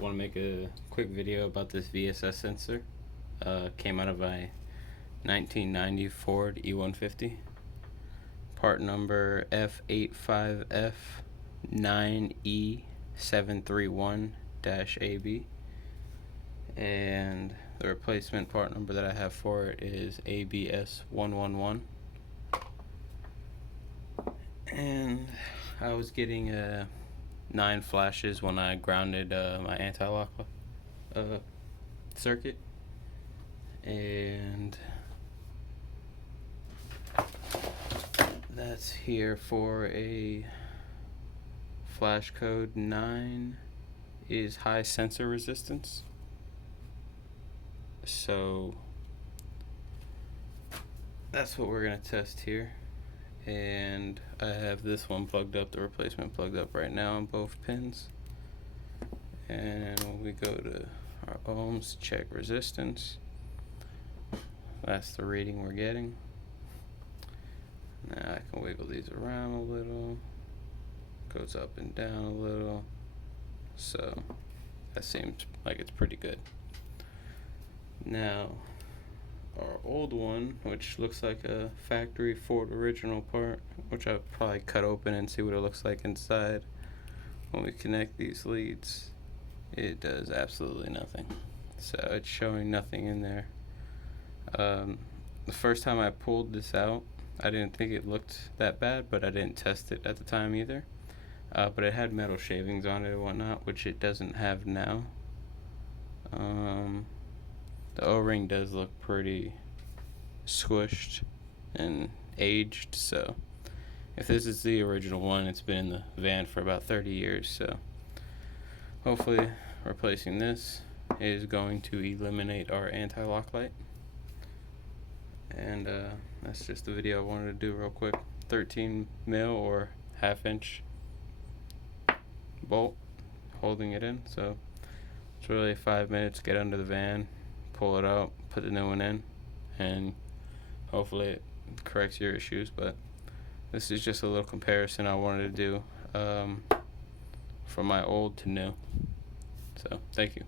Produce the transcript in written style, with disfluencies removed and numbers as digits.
want to make a quick video about this VSS sensor. Came out of my 1990 Ford E150. Part number F85F9E731-AB. And the replacement part number that I have for it is ABS111. And I was getting 9 flashes when I grounded my anti-lock circuit, and that's here for a flash code. 9 is high sensor resistance, so that's what we're going to test here. And I have this one plugged up, the replacement plugged up right now on both pins. And when we go to our ohms, check resistance, that's the reading we're getting. Now I can wiggle these around a little, goes up and down a little, so that seems like it's pretty good. Now our old one, which looks like a factory Ford original part, which I'll probably cut open and see what it looks like inside. When we connect these leads, it does absolutely nothing. So it's showing nothing in there. The first time I pulled this out, I didn't think it looked that bad, but I didn't test it at the time either. But it had metal shavings on it and whatnot, which it doesn't have now. The O-ring does look pretty squished and aged, so if this is the original one, it's been in the van for about 30 years, so hopefully replacing this is going to eliminate our anti-lock light. And that's just the video I wanted to do real quick. 13 mil or 1/2 inch bolt holding it in, so it's really 5 minutes. Get under the van, pull it out, put the new one in, and hopefully it corrects your issues. But this is just a little comparison I wanted to do from my old to new. So thank you.